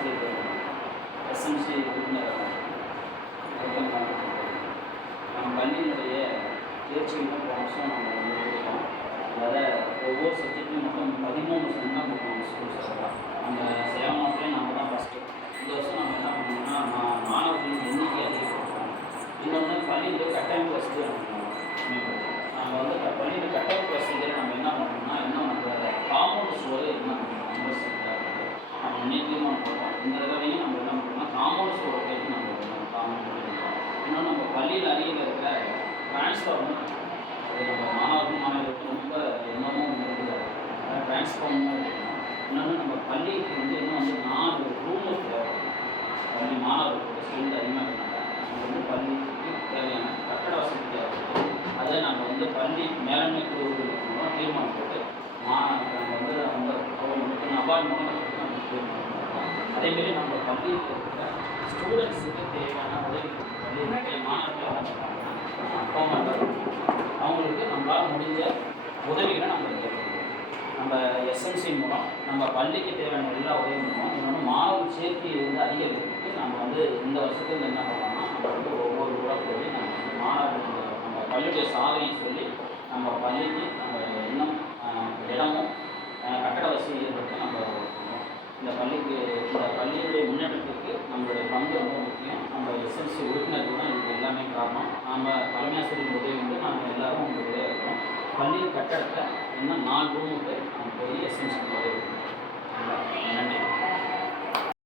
ஆசிரியர் எஸ்எம்சி உறுப்பினர் நம்ம பள்ளியினுடைய தேர்ச்சிகளும் போன வருஷம் நம்ம கொடுத்தோம். அதில் ஒவ்வொரு சப்ஜெக்ட்லையும் மொத்தம் 13% தான் கொடுப்போம் ஸ்கூல் சார்பாக. நம்ம சேவனாத்துலேயும் நம்ம தான் ஃபஸ்ட்டு. இந்த வருஷம் நம்ம என்ன பண்ணோம்னா மாணவர்களின் எண்ணிக்கை அதிகப்படுத்தணும். இன்னொன்று பள்ளியில் கட்டமைப்பு வசதி மேம்படுத்தணும். நம்ம வந்து பள்ளியில் கட்டமைப்பு வசதிகளை நம்ம என்ன பண்ணணும்னா இன்னும் நம்ம காம்பவுண்ட் சுவர் என்ன பண்ணணும் நம்ம முன்னேற்றமாக போட்டோம். இந்த தடவையும் நம்ம என்ன பண்ணோம்னா காம்பவுண்ட் சுவர் கேட்டு நம்ம காம்பவுண்ட் பண்ணியிருக்கோம். இன்னும் நம்ம பள்ளியில் அருகில் இருக்கிற டிரான்ஸ்ஃபார்மர் அது நம்ம மாணவர்களுக்கு ரொம்ப எண்ணமும் இருக்குது. டிரான்ஸ்ஃபார்மர் இருக்கணும். இன்னொன்று நம்ம பள்ளிக்கு வந்து இன்னும் வந்து 4 ரூமு தேவைப்படும். பள்ளி மாணவர்களுக்கு ஸ்கூலில் அதிகமாக இருக்கிறாங்க. நம்ம வந்து பள்ளிக்கு தேவையான கட்டட வசதி தேவைப்படுது. அதை நம்ம வந்து பள்ளி மேலாண்மை குழுவுகளுக்கு மூலம் தீர்மானம் போட்டு நம்ம வந்து அந்த அவங்களுக்கு நபார்டு மூலம் நம்ம தீர்மானம் பண்ணுறோம். அதேமாரி நம்ம பள்ளியில் இருக்கிற ஸ்டூடெண்ட்ஸுக்கு தேவையான உதவி பள்ளி மாணவர்கள் என்ன பண்ணுறாங்கன்னா அப்பா அம்மா அவங்களுக்கு நம்மளால் முடிஞ்ச உதவிகளை நம்ம கேட்கணும். நம்ம எஸ்எம்சி மூலம் நம்ம பள்ளிக்கு தேவையான எல்லா உதவியும் பண்ணுவோம். இன்னொன்று மாணவர் சேர்க்கை வந்து அதிகரிக்கிறதுக்கு நம்ம வந்து இந்த வருஷத்துல என்ன பண்ணோம்னா நம்ம வந்து ஒவ்வொரு ஊராக போய் நம்ம மாணவர்கள் நம்ம பள்ளியுடைய சாதனையை சொல்லி நம்ம பள்ளிக்கு நம்ம இன்னும் இடமும் கட்டட வசதி ஏற்படுத்தி நம்ம பண்ணுவோம். இந்த பள்ளியுடைய முன்னேற்றத்துக்கு நம்மளுடைய பங்கு ரொம்ப முக்கியம். நம்ம எஸ்எம்சி உறுப்பினர்கள் தான் இதுக்கு எல்லாமே காரணம். நம்ம தலைமை ஆசிரியர் உதவி வந்து நாங்கள் எல்லோரும் உங்கள் உதவி இருக்கிறோம். பள்ளி கட்டடத்தை இன்னும் 4 ரூமுக்கு நம்ம போய் எஸ்எம்சி உதவி. நன்றி.